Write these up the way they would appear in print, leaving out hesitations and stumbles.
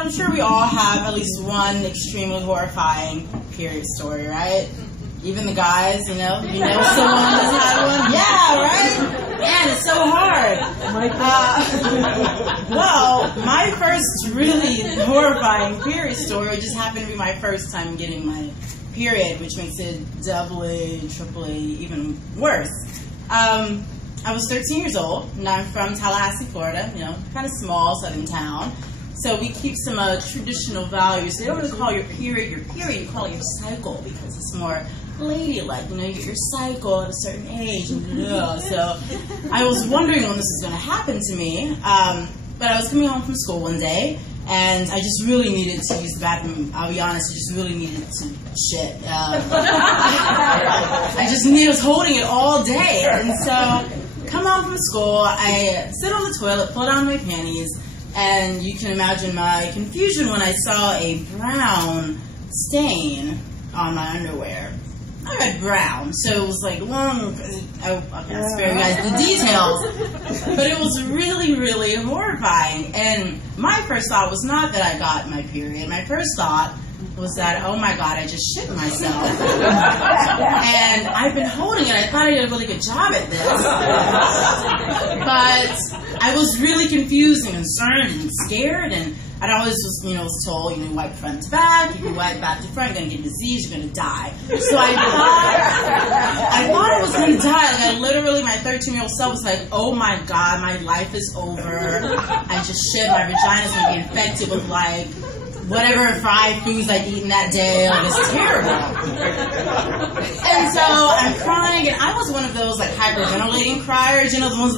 So I'm sure we all have at least one extremely horrifying period story, right? Even the guys, you know someone has had one? Yeah, right? Man, it's so hard. Well, my first really horrifying period story just happened to be my first time getting my period, which makes it doubly, triply, even worse. I was 13 years old, and I'm from Tallahassee, Florida, kind of small southern town. So we keep some traditional values. They don't really call your period, you call it your cycle, because it's more ladylike. You get your cycle at a certain age. So I was wondering when this was going to happen to me. But I was coming home from school one day, and I just really needed to use the bathroom. I'll be honest, I just really needed to shit. I was holding it all day. And so, come home from school, I sit on the toilet, pull down my panties, and you can imagine my confusion when I saw a brown stain on my underwear. I read brown, so it was like long. I can't spare you guys the details, but it was really, really horrifying. And my first thought was not that I got my period. My first thought was that, oh my God, I just shit myself. And I've been holding it. I thought I did a really good job at this, but I was really confused and concerned and scared. And I always was told, wipe front to back. If you wipe back to front, you're gonna get disease. You're gonna die. So I thought I was gonna die. Like, I literally, my 13-year-old self was like, oh my God, my life is over. I just shit. My vagina's gonna be infected with whatever fried foods I'd eaten that day. It's terrible. And so I'm crying, and I was one of those hyperventilating criers, the ones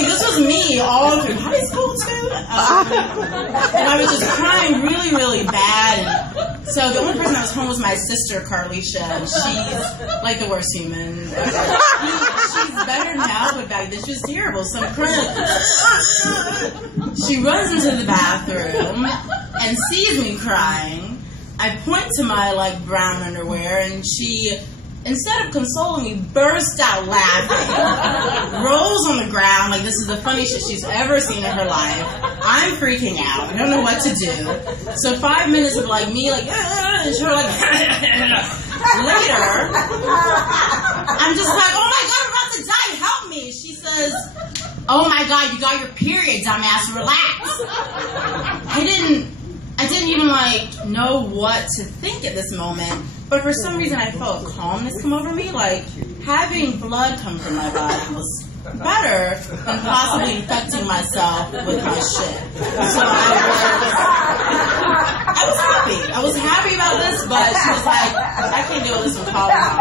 this was me all through high school too. And I was just crying really, really bad. And so the only person that was home was my sister, Carlicia, and she's the worst human. She's better now, but back then she was terrible. So I'm crying. She runs into the bathroom and sees me crying. I point to my brown underwear, and she, instead of consoling me, burst out laughing, rolls on the ground this is the funniest shit she's ever seen in her life. I'm freaking out. I don't know what to do. So 5 minutes of me and her later, I'm just oh my God, I'm about to die. Help me. She says, oh my God, you got your period, dumbass. Relax. I didn't even know what to think at this moment, but for some reason I felt a calmness come over me. Having blood come from my body was better than possibly infecting myself with my shit. So I was happy. I was happy about this, but she was like, I can't deal with this and call my mom.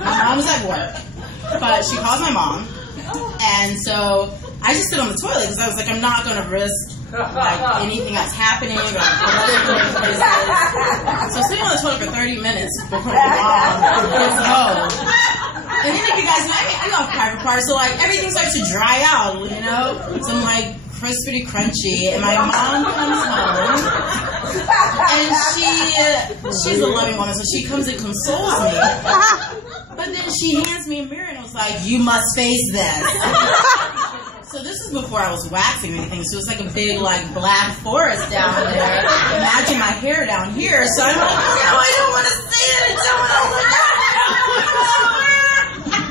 My mom was at work, but she calls my mom, and so I just sit on the toilet because I was I'm not going to risk anything that's happening or so sitting on the toilet for 30 minutes before my mom gets home. And then if you guys know, I go off private parts, so everything starts to dry out, So I'm crispity crunchy, and my mom comes home, and she's a loving woman, so she comes and consoles me. But then she hands me a mirror and was like, you must face this. So this is before I was waxing or anything, so it was a big black forest down there. Imagine my hair down here, so I'm no, I don't want to see it.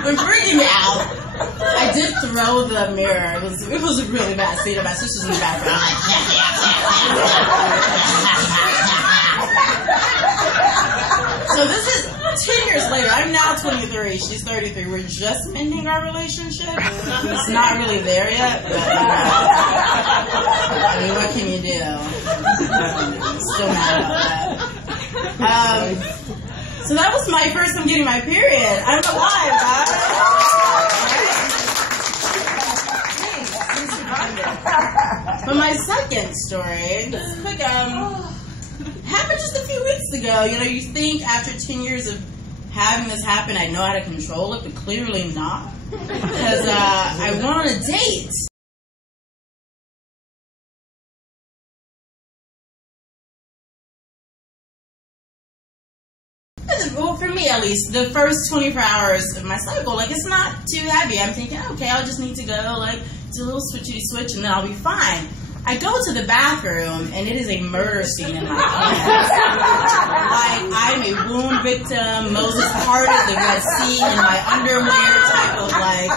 I'm freaking out. I did throw the mirror. It was a really bad scene. My sister's in the background. So this is 10 years later. I'm now 23. She's 33. We're just mending our relationship. It's not really there yet, but what can you do? I'm still mad about that. So that was my first time getting my period. I'm alive, guys. But my second story, just quick, happened just a few weeks ago. You think after 10 years of having this happen, I know how to control it, but clearly not. Because I went on a date. well, for me at least, the first 24 hours of my cycle, like, it's not too heavy. I'm thinking, okay, I'll just need to go, like, do a little switchity switch, and then I'll be fine. I go to the bathroom, and it is a murder scene in my pants. Like, I'm a wound victim. Moses parted the Red Sea in my underwear type of, like,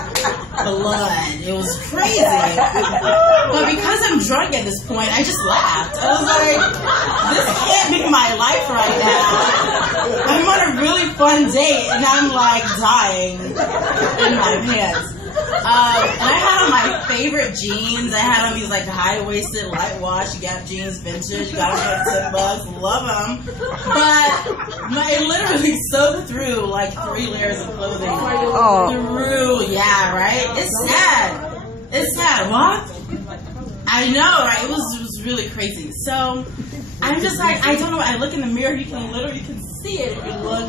blood. It was crazy. But because I'm drunk at this point, I just laughed. I was like, this can't be my life right now. I'm on a really fun date, and I'm, like, dying in my pants. And I had on my favorite jeans. I had on these like high-waisted, light wash Gap jeans, vintage. Got them for $10. Love them. But it literally soaked through like 3 layers of clothing. Oh. Through, yeah, right? It's sad. It's sad. What? I know, right? It was really crazy. So I'm just like, I don't know. I look in the mirror. You can see it if you look.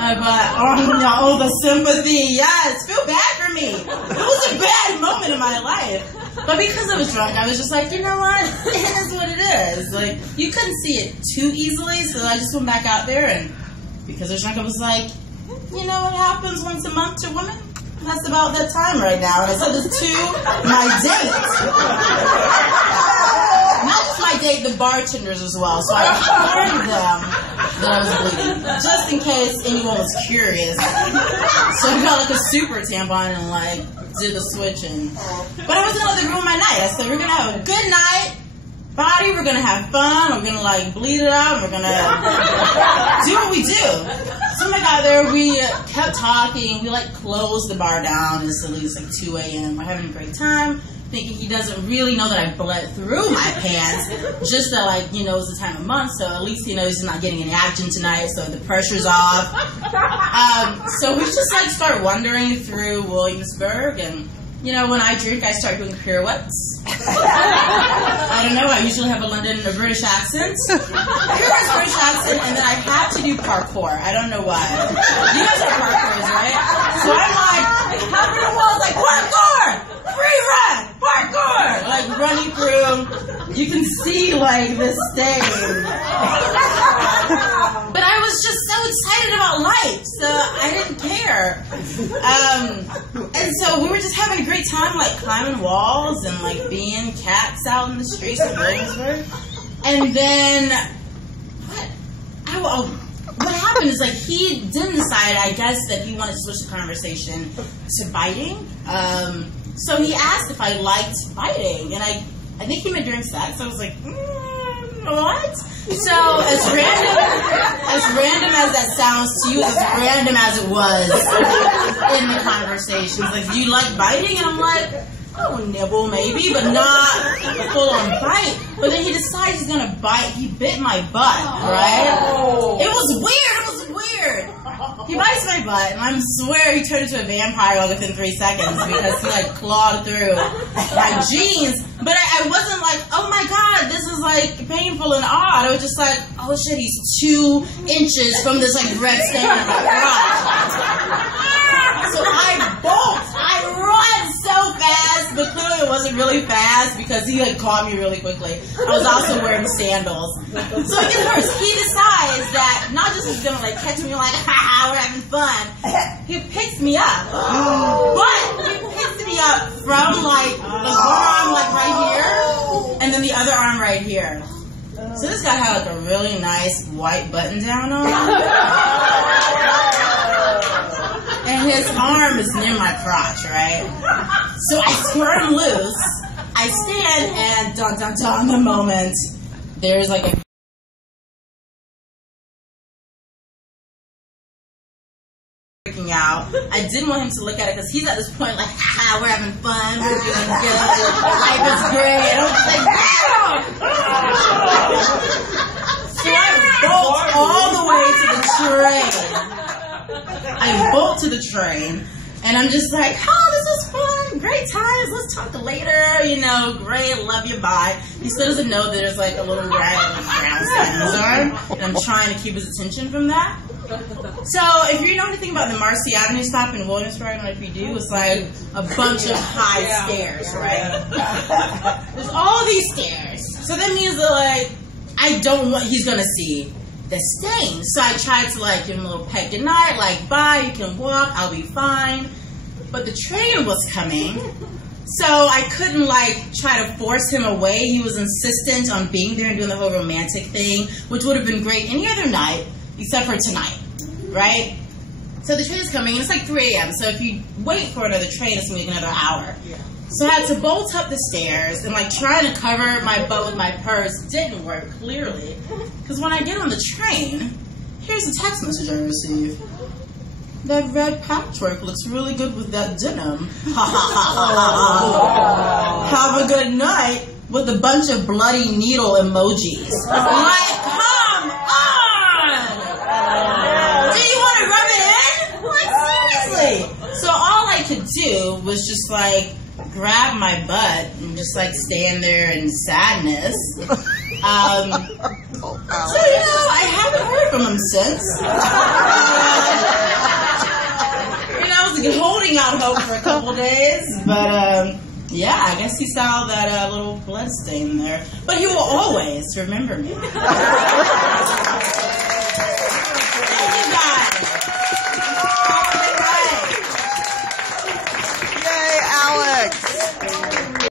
But oh, the sympathy. Yes, feel bad for me. It was a bad moment in my life. But because I was drunk, I was just like, you know what? It is what it is. Like, you couldn't see it too easily, so I just went back out there, and because I was drunk, I was like, you know what happens once a month to women? That's about that time right now. And I said this to my date. Not just my date, the bartenders as well. So I informed them that I was bleeding, just in case anyone was curious. So I got like a super tampon and like did the switch. But I wasn't gonna ruin my night. I said we're gonna have a good night, body. We're gonna have fun. We're gonna like bleed it out. And we're gonna do what we do. So when I got there, we kept talking. We like closed the bar down. It's at least like 2 a.m. We're having a great time. Thinking he doesn't really know that I bled through my pants, just that like, you know, it's the time of month, so at least he knows he's not getting any action tonight, so the pressure's off. So we just like start wandering through Williamsburg, and you know, when I drink, I start doing pirouettes. I don't know, I usually have a British accent. Pirouettes, British accent, and then I have to do parkour. I don't know why. You guys are parkourers, right? So I'm like, hopping the walls like, parkour! Free run! Parkour! Like running through, you can see like this stage. But I was just so excited about life, so I didn't care. And so we were just having a great time, like climbing walls and like being cats out in the streets of Williamsburg. And then what happened is like he didn't decide, I guess, that he wanted to switch the conversation to biting. So he asked if I liked biting, and I think he meant during sex. I was like, what? So as random as that sounds to you, as random as it was in the conversation, he's like, do you like biting? And I'm like, oh, nibble maybe, but not full on bite. But then he decides he's gonna bite. He bit my butt, right? It was weird. He bites my butt, and I swear he turned into a vampire like within 3 seconds because he like clawed through my jeans. But I wasn't like, oh my god, this is like painful and odd. I was just like, oh shit, he's 2 inches from this like red stain in my crotch. So I run so fast, but clearly it wasn't really fast because he like caught me really quickly. I was also wearing sandals. So it gets worse. He decides that not just he's gonna like catch me like, ha, we're having fun. He picks me up. But he picks me up from like the one arm like right here, and then the other arm right here. So this guy had like a really nice white button down on. And his arm is near my crotch, right? So I squirm loose. I stand, and dun dun dun, the moment there's like a freaking out. I didn't want him to look at it because he's at this point like, ha, we're having fun, we're doing good, life is great. And I was like, no! So I bolt all the way to the train. I bolt to the train, and I'm just like, oh, this is fun, great times, let's talk later, you know, great, love you, bye. He still doesn't know that there's like a little rag on brown skin in his arm, and I'm trying to keep his attention from that. So if you know anything about the Marcy Avenue stop in Williamsburg, I don't know if you do, it's like a bunch of high stairs, right? There's all these stairs. So that means that like, I don't want, he's gonna see the stain. So I tried to like give him a little peck goodnight, like, bye, you can walk, I'll be fine. But the train was coming, so I couldn't like try to force him away. He was insistent on being there and doing the whole romantic thing, which would have been great any other night except for tonight, right? So the train is coming, and it's like 3 a.m. So if you wait for another train, it's gonna be another hour. So I had to bolt up the stairs, and like trying to cover my butt with my purse didn't work, clearly. Because when I get on the train, here's a text message I received. That red patchwork looks really good with that denim. Ha ha ha ha. Have a good night, with a bunch of bloody needle emojis. Like, come on! Do you want to rub it in? Like, seriously. So all I could do was just like grab my butt and just like stand there in sadness. So, you know, I haven't heard from him since. I was holding out hope for a couple days, but yeah, I guess he saw that little blood stain there. But he will always remember me.